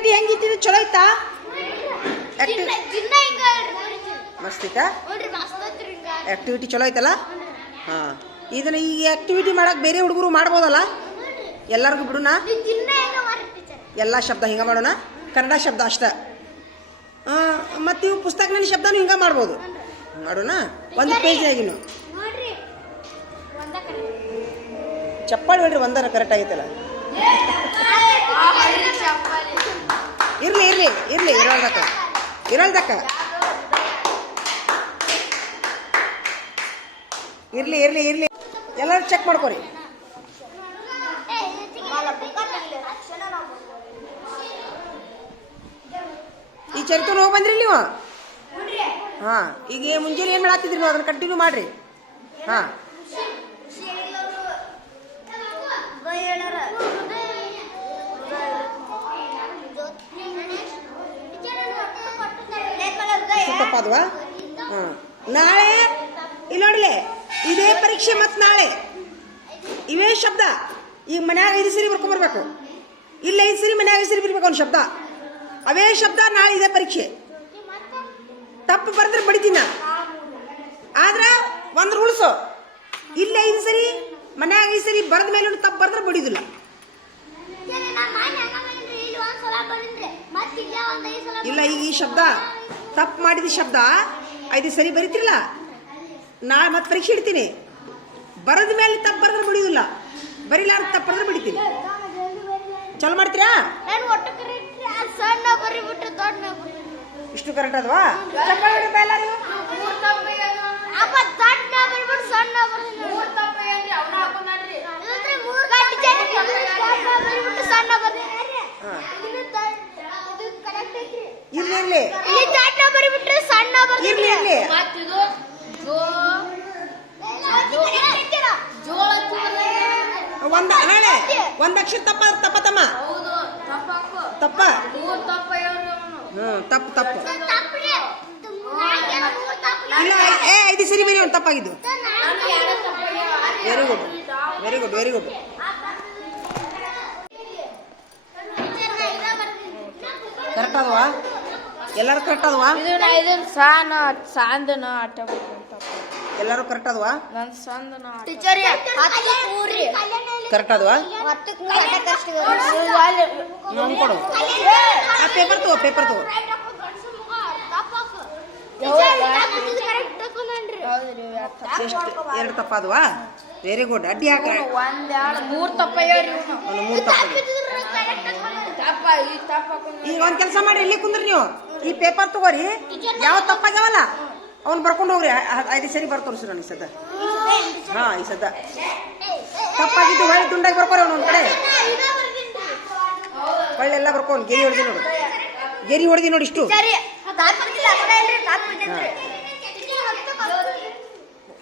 Activity ಹೆಂಗಿತ್ತು? ಚಲೋ ಐತಾ? ಮಸ್ತ್ ಐತಾ? ಆಕ್ಟಿವಿಟಿ ಚಲೋ ಐತಲ್ಲ? ಹಾಂ, ಇದನ್ನ ಈ ಆಕ್ಟಿವಿಟಿ ಮಾಡಕ್ಕೆ ಬೇರೆ ಹುಡುಗರು ಮಾಡ್ಬೋದಲ್ಲ? ಎಲ್ಲರಿಗೂ ಬಿಡೋಣ, ಎಲ್ಲ ಶಬ್ದ ಹಿಂಗೆ ಮಾಡೋಣ, ಕನ್ನಡ ಶಬ್ದ ಅಷ್ಟೇ. ಮತ್ತು ಇವು ಪುಸ್ತಕನ ಶಬ್ದನೂ ಹಿಂಗೆ ಮಾಡ್ಬೋದು. ಮಾಡೋಣ ಒಂದು ಪೇಜ್ನಾಗಿನ್ನು. ಚಪ್ಪಾಳಿ ಹೊಡ್ರಿ, ಒಂದರ ಕರೆಕ್ಟ್ ಆಗೈತಲ್ಲ. ಇರ್ಲಿ ಇರ್ಲಿ ಇರ್ಲಿ, ಇರೋದಕ್ಕ ಇರ್ಲಿ ಇರ್ಲಿ ಇರ್ಲಿ, ಎಲ್ಲರೂ ಚೆಕ್ ಮಾಡ್ಕೊರಿ. ಈ ಚರಿತ್ರ ಹೋಗಿ ಬಂದ್ರಿ ನೀವು? ಹಾಂ, ಈಗ ಮುಂಜಾನೆ ಏನು ಮಾಡಾತಿದ್ರಿ ನೀವು? ಅದನ್ನು ಕಂಟಿನ್ಯೂ ಮಾಡಿರಿ. ಹಾಂ, ತಪ್ಪ ಅದ್ವಾ? ಹಾಂ, ನಾಳೆ ಇಲ್ಲಿ ನೋಡ್ಲೆ, ಇದೇ ಪರೀಕ್ಷೆ ಮತ್ತು ನಾಳೆ ಇವೇ ಶಬ್ದ. ಈಗ ಮನ್ಯಾಗ 5 ಸರಿ ಬರ್ಕೊಂಬರ್ಬೇಕು, ಇಲ್ಲಿ 5 ಸರಿ, ಮನ್ಯಾಗ 5 ಸರಿ ಬರ್ಬೇಕು ಅವ್ನು ಶಬ್ದ. ಅವೇ ಶಬ್ದ ನಾಳೆ ಇದೇ ಪರೀಕ್ಷೆ. ತಪ್ಪು ಬರೆದ್ರೆ ಬಡಿತೀನ. ಆದ್ರೆ ಒಂದು ರೂಲ್ಸು, ಇಲ್ಲಿ 5 ಸರಿ, ಮನ್ಯಾಗ 5 ಸರಿ ಬರೆದ ಮೇಲೆ ತಪ್ಪು ಬರೆದ್ರೆ ಬಡಿದಿಲ್ಲ. ಇಲ್ಲ, ಈಗ ಈ ಶಬ್ದ ತಪ್ಪು ಮಾಡಿದ ಶಬ್ದ 5 ಸರಿ ಬರೀತಿರಲ್ಲ, ನಾಳೆ ಮತ್ತೆ ಪರೀಕ್ಷೆ ಇಡ್ತೀನಿ. ಬರೆದ ಮೇಲೆ ತಪ್ಪು ಬರೆದ್ರೆ ಬಡಿಯೋದಿಲ್ಲ, ಬರೀಲಾರ ತಪ್ಪು ಬರೆದ್ರೆ ಬಡಿತೀನಿ. ಚಲೋ ಮಾಡ್ತೀರಾ? ಇಷ್ಟು ಕರೆಕ್ಟ್ ಅದ್ವಾ? ಇರ್ಲಿ ಇರ್ಲಿ ಇರ್ಲಿ ಇರ್ಲಿ, ಒಂದ್ ಅಕ್ಷರ ತಪ್ಪ ತಮ್ಮ ತಪ್ಪ. ತಪ್ಪು ತಪ್ಪು ಇಲ್ಲ, 5 ಸರಿ ಬರೀ ಒಂದು ತಪ್ಪಾಗಿದ್ದು. Very good very good very good. Correct ಅದ್ವಾ? ಎಲ್ಲರೂ ಕರೆಕ್ಟ್ ಅದ್ವಾ? ಎಲ್ಲರೂ ಕರೆಕ್ಟ್ ಅದ್ವಾ? ಕರೆಕ್ಟ್ ಅದ್ವಾ? ಕೊಡು ಆ ಪೇಪರ್ ತಗೋ, ಪೇಪರ್ ತಗೋ. ಎಷ್ಟು? 2 ತಪ್ಪಾದ್ವಾ? Very good. ಅಡ್ಡಿ ಹಾಕ. 3 ತಪ್ಪ. ಈಗ ಒಂದ್ ಕೆಲಸ ಮಾಡಿ, ಇಲ್ಲಿ ಕುಂದ್ರಿ ನೀವು. ಈ ಪೇಪರ್ ತಗೋರಿ, ಯಾವ ತಪ್ಪಾಗ್ಯಾವಲ್ಲ ಅವ್ನು ಬರ್ಕೊಂಡು ಹೋಗ್ರಿ. 5 ಸರಿ ಬರ್ತೋರ್ಸ್ರಿ ನನಗೆ ಸದ್ದ. ಹಾಂ, ಈ ಸದ್ದ ತಪ್ಪಾಗಿದ್ದು ಹೊಳ್ಳಿ ದುಂಡಾಗಿ ಬರ್ಕೋರಿ. ಅವ್ನು ಒಂದು ಕಡೆ ಹೊಳ್ಳೆಲ್ಲ ಬರ್ಕೊಂಡು ಗೆರಿ ಹೊಡೆದಿ ನೋಡು, ಗೆರಿ ಹೊಡೆದಿ ನೋಡಿ. ಇಷ್ಟು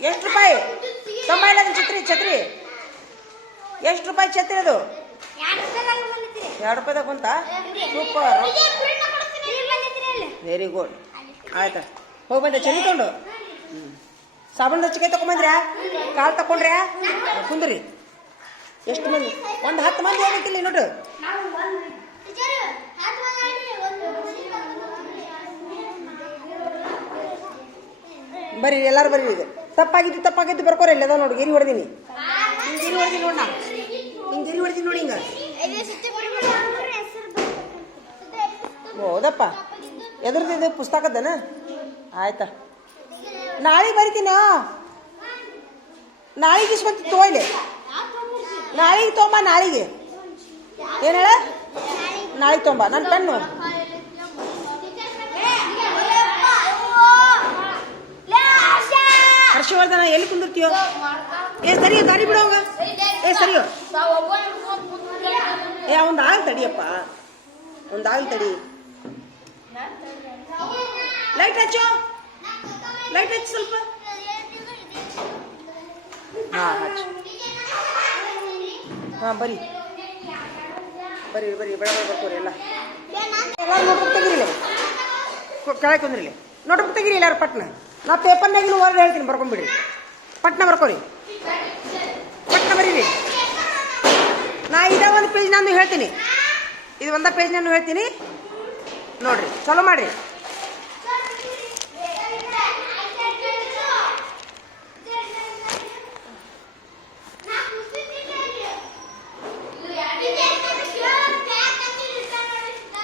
ಎಷ್ಟು ರೂಪಾಯಿ? ತೊಂಬೈಲ ಛತ್ರಿ ಎಷ್ಟು ರೂಪಾಯಿ ಛತ್ರಿ ಅದು? 2 ರೂಪಾಯಿದಾಗ ಬಂತ? Super, very good. ಆಯ್ತಾ, ಹೋಗಿ ಬಂದೆ ಚಳಿ ತೊಗೊಂಡು. ಸಾಬೂನು ಹಚ್ಚಿಕಾಯಿ ತಗೊಂಬಂದ್ರ್ಯಾ? ಕಾಳು ತಕೊಂಡ್ರ್ಯಾ? ಕುಂದ್ರಿ. ಎಷ್ಟು ಮಂದಿ? ಒಂದು 10 ಮಂದಿ ಹೋಗ್ಬೇಕಿಲ್ಲ ನೋಡ್ರಿ. ಬರ್ರಿ, ಎಲ್ಲಾರು ಬರ್ರಿ. ಈಗ ತಪ್ಪಾಗಿದ್ದು ಬರ್ಕೋರಿ. ಇಲ್ಲ ನೋಡಿ, ಗೆರಿ ಹೊಡೆದೀನಿ. ಹಿಂಗೆ ಗೆರಿ ಹೊಡೆದಿ ನೋಡ, ಹಿಂಗೆ ಗೆರಿ ಹೊಡೆದಿ ನೋಡಿ. ಹಿಂಗ ಹೌದಪ್ಪ. ಎದ್ರದ್ದು ಪುಸ್ತಕದನ? ಆಯ್ತಾ, ನಾಳೆಗೆ ಬರಿತೀನ. ನಾಳೆಗೆ ಇಸ್ಕೊಂತ ತೋಯ್ಲೆ, ನಾಳೆಗೆ ತೊಂಬ. ನಾಳೆಗೆ ಏನು ಹೇಳ? ನಾಳೆಗೆ ತೊಂಬ. ನನ್ನ ಪೆನ್ನು ಹರ್ಷವರ್ಧನ ಎಲ್ಲಿ ಕುಂದಿರ್ತೀಯೋ? ಸರಿಯೋ, ದಾರಿ ಬಿಡೋಂಗ. ಸರಿಯೋ, ಒಂದು ಆಗಿ ತಡಿಯಪ್ಪ, ಒಂದು ಆಗಿ ತಡಿ. ಲೈಟ್ ಹಚ್ಚು, ಲೈಟ್ ಹಚ್ಚು ಸ್ವಲ್ಪ. ಹಾಂ, ಹಚ್ಚು. ಹಾಂ, ಬರಿ ಬರ್ಕೋರಿ. ಎಲ್ಲ ನೋಟ್ಬುಕ್ ತೆಗಿರಿಲ್ಲ, ಕೆಳಗೆ ಕುಂದ್ರಿಲ್ಲ. ನೋಟ್ಬುಕ್ ತೆಗಿರಿ ಎಲ್ಲಾರು ಪಟ್ನ. ನಾ ಪೇಪರ್ನಾಗಿನ ವರ್ಡ್ ಹೇಳ್ತೀನಿ, ಬರ್ಕೊಂಡ್ಬಿಡ್ರಿ. ಪಟ್ನ ಬರ್ಕೋರಿ, ಪಟ್ನ ಬರೀರಿ. ನಾ ಇದೇ ಒಂದು ಪೇಜ್ ನಾನು ಹೇಳ್ತೀನಿ. ಇದು ಒಂದ ಪೇಜ್ ನಾನು ಹೇಳ್ತೀನಿ ನೋಡ್ರಿ, ಚಲೋ ಮಾಡ್ರಿ.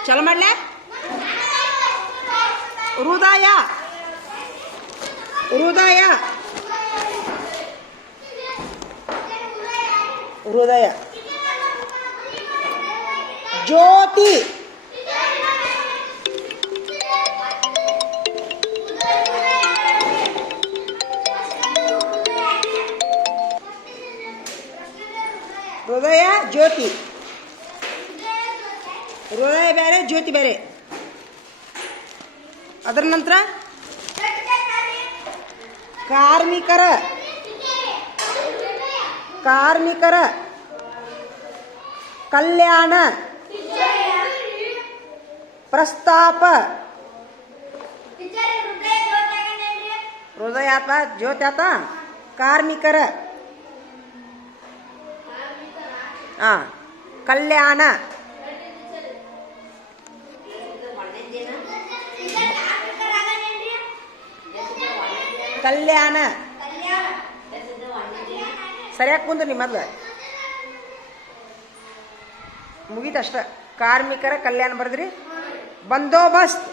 ಚಲೋ ಮಾಡ್ಲ. ಹೃದಯ, ಹೃದಯ, ಹೃದಯ. ಜ್ಯೋತಿ, ಹೃದಯ ಜ್ಯೋತಿ. ಹೃದಯ ಬೇರೆ, ಜ್ಯೋತಿ ಬೇರೆ. ಅದರ ನಂತರ ಕಾರ್ಮಿಕರ, ಕಾರ್ಮಿಕರ ಕಲ್ಯಾಣ ಪ್ರಸ್ತಾಪ. ಹೃದಯ ಆತ, ಜ್ಯೋತಿ ಆತ, ಕಾರ್ಮಿಕರ ಕಲ್ಯಾಣ. ಕಲ್ಯಾಣ ಸರಿಯಾಗಿ ಕುಂದ್ರಿ ನಿಮ್ಮ ಮೊದ್ಲು ಮುಗೀತಷ್ಟ. ಕಾರ್ಮಿಕರ ಕಲ್ಯಾಣ ಬರ್ದ್ರಿ. ಬಂದೋಬಸ್ತ್,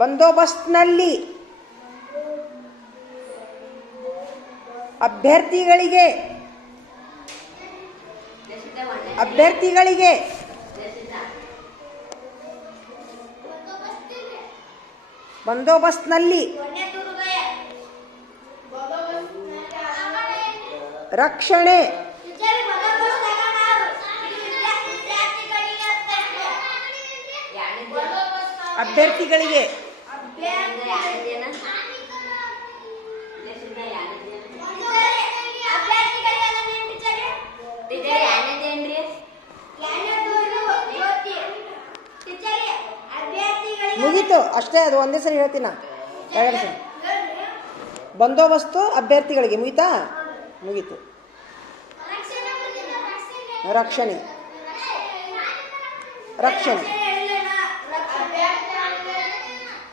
ಬಂದೋಬಸ್ತ್ನಲ್ಲಿ ಅಭ್ಯರ್ಥಿಗಳಿಗೆ, ಅಭ್ಯರ್ಥಿಗಳಿಗೆ ಬಂದೋಬಸ್ತ್ನಲ್ಲಿ ರಕ್ಷಣೆ, ಅಭ್ಯರ್ಥಿಗಳಿಗೆ ಮುಗೀತು ಅಷ್ಟೇ. ಅದು ಒಂದೇ ಸರಿ ಹೇಳ್ತೀನಿ ನಾ, ಎರಡು ಸರಿ. ಬಂದೋಬಸ್ತು ಅಭ್ಯರ್ಥಿಗಳಿಗೆ ಮುಗೀತಾ? ಮುಗೀತು. ರಕ್ಷಣೆ, ರಕ್ಷಣೆ,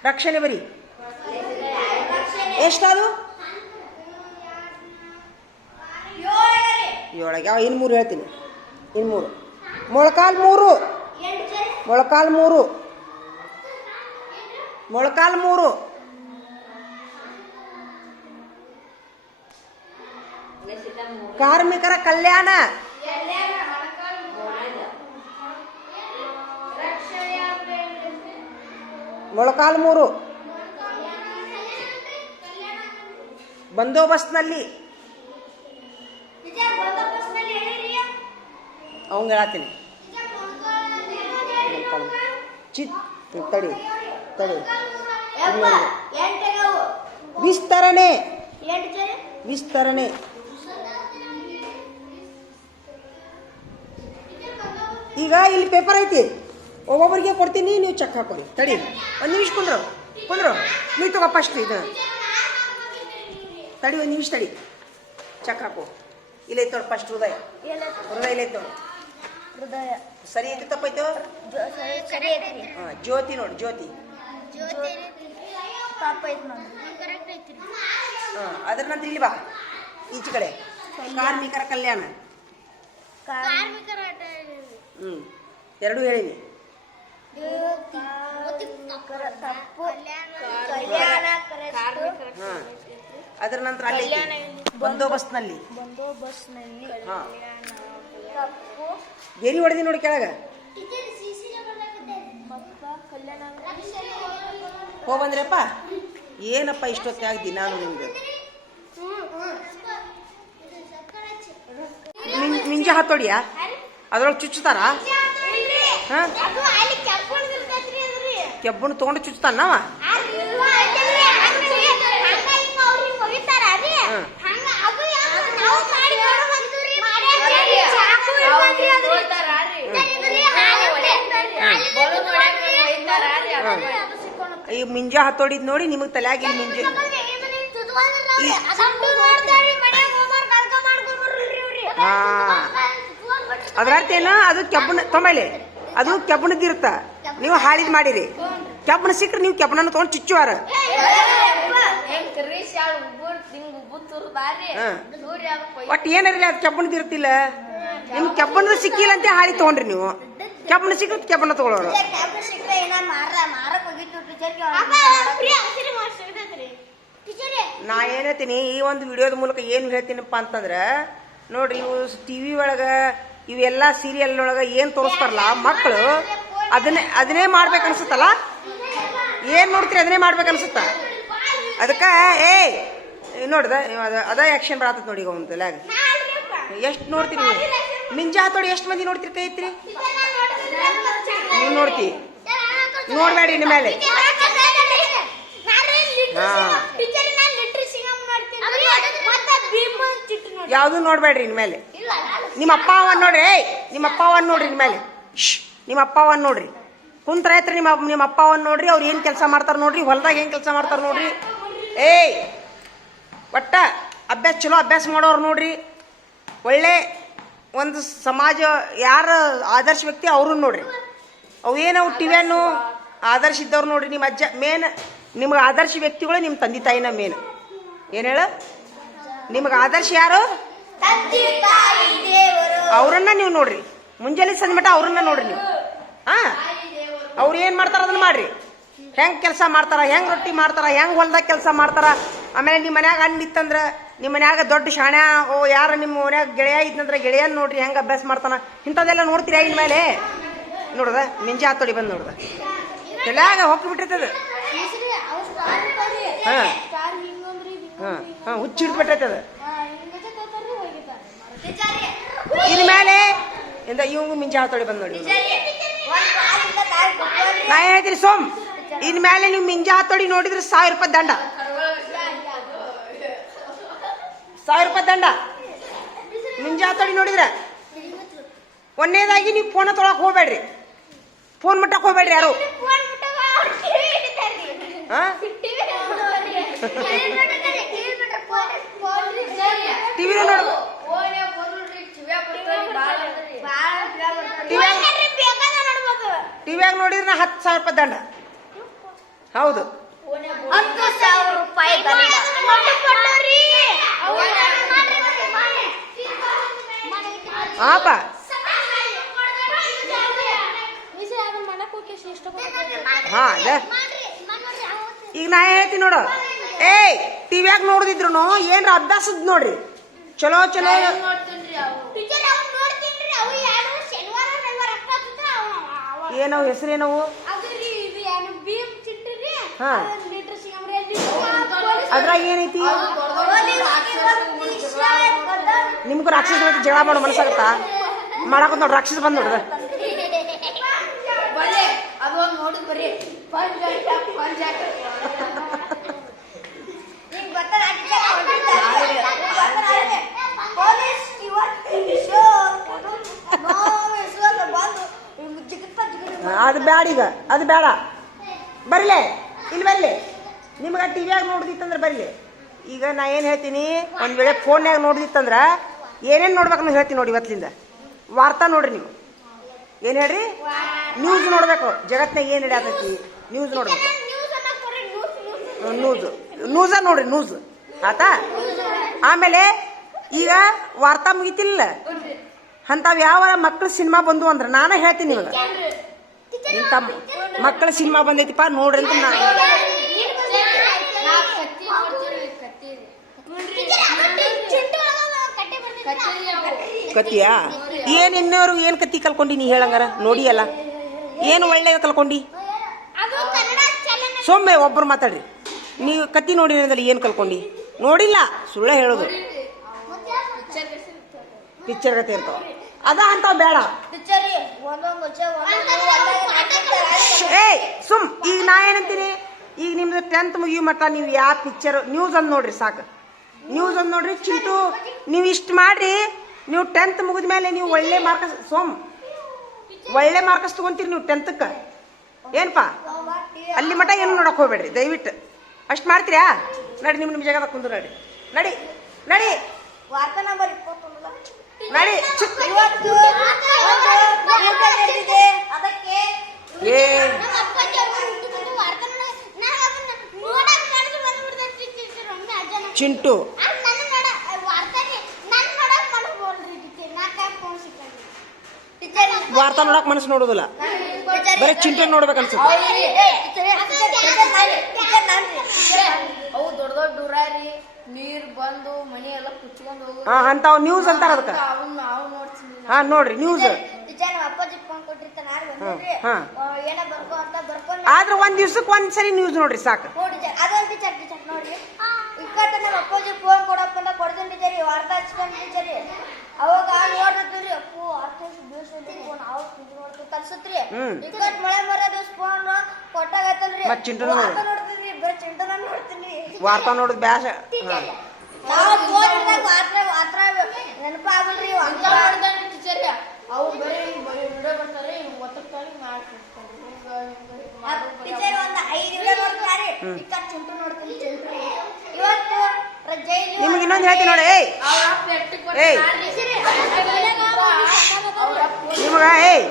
ರಕ್ಷಣೆ ಬರೀ. ಎಷ್ಟದು? 7. ಇನ್ನು 3 ಹೇಳ್ತೀನಿ. ಇನ್ನು 3. ಮೊಳಕಾಲ್ 3, ಮೊಳಕಾಲ್ 3, ಮೊಳಕಾಲ್ 3. ಕಾರ್ಮಿಕರ ಕಲ್ಯಾಣ, ಮೊಳಕಾಲ್ 3. ಬಂದೋಬಸ್ತ್ನಲ್ಲಿ ಅವಂಗ ಹೇಳತ್ತೀನಿ. ತಡಿ ತಡಿ. ವಿಸ್ತರಣೆ, ವಿಸ್ತರಣೆ. ಈಗ ಇಲ್ಲಿ ಪೇಪರ್ ಐತಿ, ಒಬ್ಬೊಬ್ಬರಿಗೆ ಕೊಡ್ತೀನಿ, ನೀವು ಚೆಕ್ ಹಾಕೊಡಿ. ತಡಿ ಒಂದು ನಿಮಿಷ ಕುಂದ್ರು, ಕುಂದ್ರು. ನೀವು ತಗೋ ಫಸ್ಟ್ ಇದು. ತಡಿ ಒಂದು ನಿಮಿಷ ತಡಿ, ಚೆಕ್ ಹಾಕು. ಇಲ್ಲೈತೆ ನೋಡಿ ಫಸ್ಟ್ ಹೃದಯ. ಹೃದಯ ಇಲ್ಲೈತೆ ನೋಡಿ. ಹೃದಯ ಸರಿ ಐತಿ ತಪ್ಪೈತೆ? ಹಾಂ, ಜ್ಯೋತಿ ನೋಡಿ, ಜ್ಯೋತಿ. ಹಾಂ, ಅದ್ರ ನಂತರ ಇಲ್ಲಿ ಬಾ, ಈಚೆ ಕಡೆ ಕಾರ್ಮಿಕರ ಕಲ್ಯಾಣ. ಎರಡೂ ಹೇಳಿವಿ. ಹಾಂ, ಅದರ ನಂತರ ಅಲ್ಲಿ ಬಂದೋಬಸ್ತ್ನಲ್ಲಿ. ಹಾಂ, ಗೆರಿ ಹೊಡೆದಿ ನೋಡಿ ಕೆಳಗ. ಹೋಗ್ಬಂದ್ರಪ್ಪ. ಏನಪ್ಪ ಇಷ್ಟೊತ್ತಾಗ್ದಿ ನಾನು ನಿಮ್ದು ಮಿಂಜ ಹತ್ತೋಡಿಯಾ? ಅದ್ರೊಳಗೆ ಚುಚ್ಚುತ್ತಾರ? ಹಾಂ, ಕೆಬ್ಬಣ್ಣು ತೊಗೊಂಡು ಚುಚ್ಚುತ್ತಾನ ನಾವ? ಈ ಮಿಂಜ ಹತ್ತೋಡಿದ್ ನೋಡಿ ನಿಮಗೆ ತಲೆಯಾಗಿ ಮಿಂಜೆ. ಅದ್ರ ಅರ್ಥ ಏನು? ಅದು ಕೆಬ್ಬಣ ತೊಂಬಳಿ, ಅದು ಕೆಬ್ಬಣದಿರುತ್ತ. ನೀವು ಹಾಳಿದ್ ಮಾಡಿರಿ, ಕೆಬ್ಬಣ ಸಿಕ್ಕ್ರೆ ನೀವು ಕೆಬ್ಬಣನ ತೊಗೊಂಡು ಚುಚ್ಚುವಾರ. ಒಟ್ಟು ಏನಿರಲಿ ಅದು ಕೆಬ್ಬಣದಿರುತ್ತಿಲ್ಲ. ನಿಮ್ ಕೆಬ್ಬಣದ ಸಿಕ್ಕಿಲ್ಲ ಅಂತ ಹಾಳಿ ತಗೊಂಡ್ರಿ ನೀವು. ಕೆಬ್ಬಣ ಸಿಕ್ಕ ಕೆಬ್ಬಣ ತಗೊಳ್ಳೋರು. ನಾ ಏನ್ ಹೇಳ್ತೀನಿ, ಈ ಒಂದು ವಿಡಿಯೋದ ಮೂಲಕ ಏನು ಹೇಳ್ತೀನಪ್ಪ ಅಂತಂದ್ರೆ, ನೋಡ್ರಿ ಇವು ಟಿವಿ ಒಳಗ ಇವೆಲ್ಲ ಸೀರಿಯಲ್ ಒಳಗ ಏನ್ ತೋರಿಸ್ತಾರಲ್ಲ ಮಕ್ಕಳು, ಅದನ್ನೇ ಮಾಡ್ಬೇಕು ಅನ್ಸುತ್ತಲ್ಲ. ಏನ್ ನೋಡ್ತೀರಿ ಅದನ್ನೇ ಮಾಡ್ಬೇಕು ಅನ್ಸುತ್ತ. ಅದಕ್ಕ ನೋಡ್ದ ಅದ ಆಕ್ಷನ್ ಬರತ್ತ ನೋಡಿ. ಈಗ ಒಂದು ಲ್ಯಾಗ್ ಎಷ್ಟು ನೋಡ್ತೀರಿ ನೀವು? ಮಿಂಜಾ ಹತ್ತೋಡಿ ಎಷ್ಟು ಮಂದಿ ನೋಡ್ತೀರಿ? ಕೈ ಐತ್ರಿ ನೀವು ನೋಡ್ತಿ. ನೋಡ್ಬೇಡಿ ಇನ್ ಮೇಲೆ. ಯಾವ್ದು ನೋಡ್ಬೇಡ್ರಿ ಇನ್ ಮೇಲೆ. ನಿಮ್ಮ ಅಪ್ಪ ಅವನ್ ನೋಡ್ರಿ, ನಿಮ್ಮ ಅಪ್ಪ ಅವನ್ ನೋಡ್ರಿ ಇನ್ ಮೇಲೆ. ನಿಮ್ಮ ಅಪ್ಪ ಅವನ್ ನೋಡ್ರಿ, ಕುಂತ್ರ ಐತ್ರಿ. ನಿಮ್ಮ ಅಪ್ಪ ಅವನ್ ನೋಡ್ರಿ, ಅವ್ರು ಏನ್ ಕೆಲಸ ಮಾಡ್ತಾರ ನೋಡ್ರಿ, ಹೊಲದಾಗ ಏನ್ ಕೆಲಸ ಮಾಡ್ತಾರ ನೋಡ್ರಿ. ಒಟ್ಟ ಅಭ್ಯಾಸ ಚಲೋ ಅಭ್ಯಾಸ ಮಾಡೋರು ನೋಡ್ರಿ. ಒಳ್ಳೆ ಒಂದು ಸಮಾಜ ಯಾರ ಆದರ್ಶ ವ್ಯಕ್ತಿ ಅವ್ರನ್ನ ನೋಡ್ರಿ. ಅವೇನವು ಟಿವಿಯನ್ನು ಆದರ್ಶ ಇದ್ದವ್ರು ನೋಡ್ರಿ. ನಿಮ್ಮ ಅಜ್ಜ ಮೇನ್, ನಿಮ್ಗೆ ಆದರ್ಶ ವ್ಯಕ್ತಿಗಳು ನಿಮ್ಮ ತಂದೆ ತಾಯಿನ ಮೇನ್. ಏನ್ ಹೇಳ? ನಿಮ್ಗೆ ಆದರ್ಶ ಯಾರು? ಅವ್ರನ್ನ ನೀವು ನೋಡ್ರಿ. ಮುಂಜಾನೆ ಸಂಜೆ ಮಟ್ಟ ಅವ್ರನ್ನ ನೋಡ್ರಿ ನೀವು. ಅವ್ರು ಏನ್ ಮಾಡ್ತಾರ ಅದನ್ನ ಮಾಡ್ರಿ. ಹೆಂಗ್ ಕೆಲಸ ಮಾಡ್ತಾರ, ಹೆಂಗ್ ರೊಟ್ಟಿ ಮಾಡ್ತಾರ, ಹೆಂಗ್ ಹೊಲ್ದಾಗ ಕೆಲಸ ಮಾಡ್ತಾರ. ಆಮೇಲೆ ನಿಮ್ಮ ಮನ್ಯಾಗ ಹಣ್ಣು ಇತ್ತಂದ್ರ, ನಿಮ್ಮ ಮನ್ಯಾಗ ದೊಡ್ಡ ಶಾಣ್ಯ ಯಾರು ನಿಮ್ಮ ಮನ್ಯಾಗ ಗೆಳೆಯ ಇದ್ನಂದ್ರ ಗೆಳೆಯನ್ ನೋಡ್ರಿ ಹೆಂಗ್ ಅಭ್ಯಾಸ ಮಾಡ್ತಾನ. ಇಂಥದ್ದೆಲ್ಲ ನೋಡ್ತೀರಿ ಆಗಿನ ಮೇಲೆ. ನೋಡ್ದ ಮಿಂಜಾ ಹತ್ತೋಡಿ ಬಂದ್ ನೋಡ್ದ ಎಲ್ಲಾಗ ಹೋಗ್ಬಿಟ್ಟಿರ್ತದ. ಹುಚ್ಚಿಡ್ಬಿಟ್ಟೈತದ. ಇನ್ ಮೇಲೆ ಇವಂಗು ಮಿಂಜಾ ಹತ್ತೋಡಿ ಬಂದ್ ನೋಡಿ. ನಾ ಹೇಳ್ತೀನಿ ಸೋಮ್, ಇನ್ ಮೇಲೆ ನೀವು ಮಿಂಜಾ ಹತ್ತೋಡಿ ನೋಡಿದ್ರೆ 1000 ರೂಪಾಯಿ ದಂಡ. 1000 ರೂಪಾಯಿ ದಂಡ ಮಿಂಜಾ ಹತ್ತೋಡಿ ನೋಡಿದ್ರೆ. ಒಂದನೇದಾಗಿ ನೀವು ಫೋನ್ ತೊಗೊಳಕ್ ಹೋಗ್ಬೇಡ್ರಿ. ಫೋನ್ ಮುಟ್ಟಕ್ ಹೋಗ್ಬೇಡ್ರಿ ಯಾರು. ಟಿವಿ ನೋಡ್ಬೇಕು. ಟಿವಿಯಾಗ ನೋಡಿದ್ರೆ 10,000 ರೂಪಾಯಿ ದಂಡ. ಹೌದು, 10,000 ರೂಪಾಯಿ ಆಪ. ಹಾ ಈಗ ನಾ ಹೇಳ್ತೀನಿ ನೋಡು. ಟಿವಿಯಾಗ ನೋಡಿದ್ರು ಏನ್ರ ಅಭ್ಯಾಸದ್ ನೋಡ್ರಿ. ಚಲೋ ಚಲೋ ಏನವು ಹೆಸರೇನವು? ಹಾ, ಅದ್ರಾಗ ಏನೈತಿ? ನಿಮ್ಗೂ ರಾಕ್ಷಸ ಜಗಳ ಮಾಡೋ ಮನಸ್ಸಾಗತ್ತಾ? ಮಾಡಾಕ ನೋಡ್ರಿ ರಾಕ್ಷಸ ಬಂದ್ ನೋಡ್ದ. ಅದು ಬ್ಯಾಡ, ಈಗ ಅದು ಬೇಡ. ಬರ್ಲೆ ಇಲ್ಲಿ ಬರ್ಲಿ. ನಿಮ್ಗೆ ಟಿವಿಯಾಗ ನೋಡ್ದಿತ್ತಂದ್ರೆ ಬರ್ಲಿ. ಈಗ ನಾ ಏನು ಹೇಳ್ತೀನಿ, ಒಂದು ವೇಳೆ ಫೋನ್ಯಾಗ ನೋಡ್ದಿತ್ತಂದ್ರೆ ಏನೇನು ನೋಡ್ಬೇಕು ಹೇಳ್ತೀನಿ ನೋಡಿ. ಇವತ್ತಿಂದ ವಾರ್ತಾ ನೋಡ್ರಿ. ನೀವು ಏನು ಹೇಳ್ರಿ? ನ್ಯೂಸ್ ನೋಡ್ಬೇಕು. ಜಗತ್ನಾಗ ಏನು ನಡೆಯತೈತಿ ನ್ಯೂಸ್ ನೋಡ್ಬೇಕು. ನ್ಯೂಸ ನೋಡ್ರಿ, ನ್ಯೂಸ್ ಆತಾ. ಆಮೇಲೆ ಈಗ ವಾರ್ತಾ ಮುಗಿತಿಲ್ಲ, ಅಂಥವು ಯಾವ ಮಕ್ಕಳ ಸಿನಿಮಾ ಬಂದು ಅಂದ್ರೆ ನಾನು ಹೇಳ್ತೀನಿ ನಿಮಗೆ, ಇಂಥ ಮಕ್ಕಳ ಸಿನಿಮಾ ಬಂದೈತಿಪ್ಪ ನೋಡ್ರಿ ಅಂತ. ಕತ್ತಿಯಾ? ಏನ್ ಇನ್ನೋರು ಏನ್ ಕತ್ತಿ ಕಲ್ಕೊಂಡಿ ನೀ ಹೇಳಂಗಾರ? ನೋಡಿ ಅಲ್ಲ, ಏನು ಒಳ್ಳೆಯ ಕಲ್ಕೊಂಡಿ? ಸೊಮ್ಮೆ ಒಬ್ಬರು ಮಾತಾಡ್ರಿ. ನೀವು ಕತ್ತಿ ನೋಡಿ ಏನು ಕಲ್ಕೊಂಡಿ? ನೋಡಿಲ್ಲ, ಸುಳ್ಳ ಹೇಳೋದು. ಪಿಕ್ಚರ್ ಕತೆ ಇರ್ತಾವ, ಅದ ಅಂತ ಬೇಡ. ಸುಮ್ ಈಗ ನಾ ಏನಂತೀನಿ, ಈಗ ನಿಮ್ದು 10th ಮುಗಿಯೋ ಮಟ್ಟ ನೀವು ಯಾವ ಪಿಕ್ಚರ್ ನ್ಯೂಸ್ ಅಂದ್ ನೋಡ್ರಿ ಸಾಕು. ನ್ಯೂಸ್ ಅಂದ್ ನೋಡ್ರಿ ಚಿಂಟು. ನೀವು ಇಷ್ಟು ಮಾಡ್ರಿ, ನೀವು 10th ಮುಗಿದ ಮೇಲೆ ನೀವು ಒಳ್ಳೆ ಮಾರ್ಕಸ್ ಒಳ್ಳೆ ಮಾರ್ಕಸ್ ತಗೊಂತೀರಿ ನೀವು 10th. ಏನಪ್ಪಾ ಅಲ್ಲಿ ಮಟ್ಟ ಏನು ನೋಡಕ್ ಹೋಗ್ಬೇಡ್ರಿ ದಯವಿಟ್ಟು. ಅಷ್ಟು ಮಾಡ್ತೀರಾ? ನಡಿ, ನಿಮ್ಮ ಜಾಗದಾಗ ಕುಂದ್ರು. ನಡಿ ನಡಿ ನಡಿ. ನಡಿ ಇವತ್ತು ಒಂದು ಊಟ ನಡೆದಿದೆ ಅದಕ್ಕೆ ಏ ನಮ್ಮ ಅಪ್ಪಾಜಿ ಅವ್ರು ಊಟ ವಾರ್ತೆ ನೋಡಕ್ ಕಾಣಿಸಿ ಬಂದ್ಬಿಡ್ತಾರೆ ಟೀಚರ್ ಒಮ್ಮೆ ಅಜ್ಜನ ಚಿಂಟು ನನ್ನ ನೋಡ ವಾರ್ತೆ ನನ್ನ ನೋಡಕ್ ಮಾಡ್ಬೋಲ್ರಿ ಟೀಚರ್ ನಾ ಕಾಪ್ ಫೋನ್ ಸಿಕ್ಕಂಡಿ ಟೀಚರ್ ವಾರ್ತಾ ನೋಡಕ್ ಮನಸ್ಸು ನೋಡೋದಿಲ್ಲ ಬರೀ ಚಿಂಟು ನೋಡ್ಬೇಕನ್ಸುತ್ತೆ ಅವು ದೊಡ್ಡ ದೊಡ್ಡ ಊರಾರಿ ನೀರ್ ಬಂದು ಮನಿ ಎಲ್ಲ ಕುಚ್ಕೊಂಡು ಹೋಗುದು ಹಾ ಅಂತಾವ್ ನ್ಯೂಸ್ ಅಂತಾರ ಅದಕ್ಕೆ ನಾವು ನೋಡ್ತೀನಿ ಹಾ ನೋಡ್ರಿ ನ್ಯೂಸ್ ಟೀಚರ್ ನಮ್ಮ ಅಪ್ಪಾಜಿ ಫೋನ್ ಕೊಟ್ಟಿರ್ತಾನೆ ಯಾರು ಬಂದಿದ್ರಿ ಹಾ. ಏನ ಬರ್ಕೋ ಅಂತ ಬರ್ಕೊಂಡು ಆದ್ರೆ ಒಂದ್ ದಿವ್ಸಕ್ಕೆ ಒಂದ್ಸರಿ ನ್ಯೂಸ್ ನೋಡ್ರಿ ಸಾಕು ನೋಡಿ ಟೀಚರ್ ಅದೊಂದು ಟೀಚರ್ ನೋಡ್ರಿ ಇಕ್ಕಟ್ಟ ನಮ್ಮ ಅಪ್ಪಾಜಿ ಫೋನ್ ಕೊಡಪ್ಪ ಅಂತ ಕೊಡ್ತೀನಿ ಟೀಚರ್ ವಾರ್ತಾ ಹಚ್ಕೊಂಡು ಟೀಚರ್ ಅವಾಗ ನೋಡ್ರಿ ಅಪ್ಪು ಆರ್ತ ದಿವಸ ನಾವು ನೋಡ್ತೀವಿ ಕಲ್ಸತ್ರಿ ಇಕ್ಕಟ್ ಮಳೆ ಮರ ದಿವಸ ಫೋನ್ ಕೊಟ್ಟಾಗತ್ತಲ್ರಿ ಮತ್ತ್ ಚಿಂಟುನ ವಾರ್ತಾ ನೋಡ್ತೀನಿ ಬರೀ ಚಿಂಟುನ ನೋಡ್ತೀನಿ ವಾರ್ತಾ ನೋಡೋದು ಬ್ಯಾಸ ನಾವು ಫೋನ್ ವಾರ್ತಾ ನೆನಪಾಗಲ್ರಿ ಟೀಚರ್ ಅವು ಬರೀ ವಿಡಿಯೋ ಬರ್ತಾರೆ ಒತ್ತಕ್ಕಾಗಿ ಮಾಡ್ತಿರ್ತಾರೆ ಟೀಚರ್ ಒಂದು 5 ವಿಡಿಯೋ ನೋಡ್ತಾರೆ ಇಕ್ಕಟ್ ಚಿಂಟು ನೋಡ್ತೀನಿ ಚಿಂಟು ಇವತ್ತು ಜೈಲು ನಿಮ್ಗೆ ಇನ್ನೊಂದು ಹೇಳ್ತೀನಿ ನೋಡಿ ಏಯ್ ಏಯ್ ನಿಮ್ಗ ಏಯ್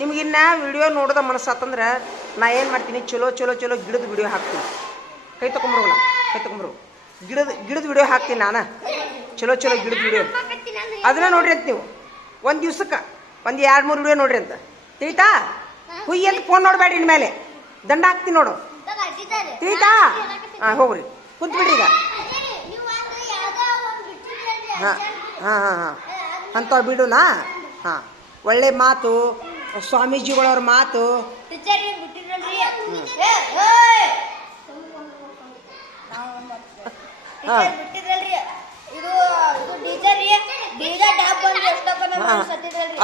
ನಿಮ್ಗಿನ್ನ ವಿಡಿಯೋ ನೋಡೋದ ಮನಸ್ಸಾತಂದ್ರೆ ನಾ ಏನು ಮಾಡ್ತೀನಿ ಚಲೋ ಚಲೋ ಚಲೋ ಗಿಡದ ವಿಡಿಯೋ ಹಾಕ್ತೀನಿ ಕೈ ತಗೊಂಬರೋಲ್ಲ ಕೈ ತಗೊಂಬರು ಗಿಡದ ವಿಡಿಯೋ ಹಾಕ್ತೀನಿ ನಾನು ಚಲೋ ಚಲೋ ಗಿಡದ ವಿಡಿಯೋ ಅದನ್ನ ನೋಡ್ರಿ ಅಂತ ನೀವು ಒಂದು ದಿವ್ಸಕ್ಕೆ ಒಂದು 2-3 ವಿಡಿಯೋ ನೋಡ್ರಿ ಅಂತ ತಿಳಿತಾ ಹುಯ್ಯ ಅಂತ ಫೋನ್ ನೋಡಬೇಡ್ರಿ ಇನ್ಮೇಲೆ ದಂಡ ಹಾಕ್ತೀನಿ ನೋಡು ತಿಳಿತಾ ಹಾಂ ಹೋಗ್ರಿ ಕುಂತ್ ಬಿಡ್ರಿ ಈಗ ಹಾಂ ಹಾಂ ಹಾಂ ಹಾಂ ಅಂಥವು ಬಿಡುನಾ ಹಾಂ ಒಳ್ಳೆ ಮಾತು ಸ್ವಾಮೀಜಿಗಳವ್ರ ಮಾತು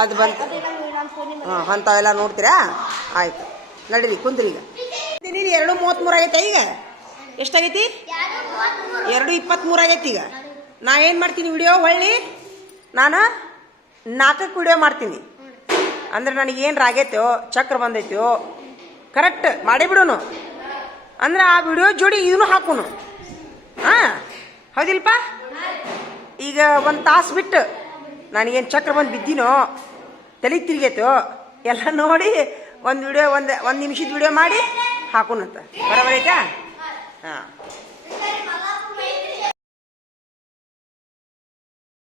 ಅದು ಬಂತು ಹಾಂ ಅಂಥವೆಲ್ಲ ನೋಡ್ತೀರಾ ಆಯ್ತು ನಡೀರಿ ಕುಂದ್ರಿ ಈಗ 2:33 ಆಗೈತೆ ಈಗ ಎಷ್ಟಾಗೈತಿ 2:23 ಆಗೈತಿ ಈಗ ನಾ ಏನು ಮಾಡ್ತೀನಿ ವಿಡಿಯೋ ಹೊಳ್ಳಿ ನಾನು 4ಕ್ಕೆ ವಿಡಿಯೋ ಮಾಡ್ತೀನಿ ಅಂದ್ರೆ ನನಗೇನು ಆಗೈತೋ ಚಕ್ರ ಬಂದೈತೋ ಕರೆಕ್ಟ್ ಮಾಡಿಬಿಡೋನು ಅಂದ್ರೆ ಆ ವಿಡಿಯೋ ಜೋಡಿ ಇದನ್ನು ಹಾಕೋನು ಹಾಂ ಹೌದಿಲ್ಪ ಈಗ 1 ತಾಸು ಬಿಟ್ಟು ನನಗೇನು ಚಕ್ರ ಬಂದು ಬಿದ್ದೀನೋ ತಲೆ ತಿರುಗೈತೋ ಎಲ್ಲ ನೋಡಿ ಒಂದು ವಿಡಿಯೋ ಒಂದು ನಿಮಿಷದ ವಿಡಿಯೋ ಮಾಡಿ ಹಾಕೋಣಂತ ಬರೋಬರೈತಾ ಹಾಂ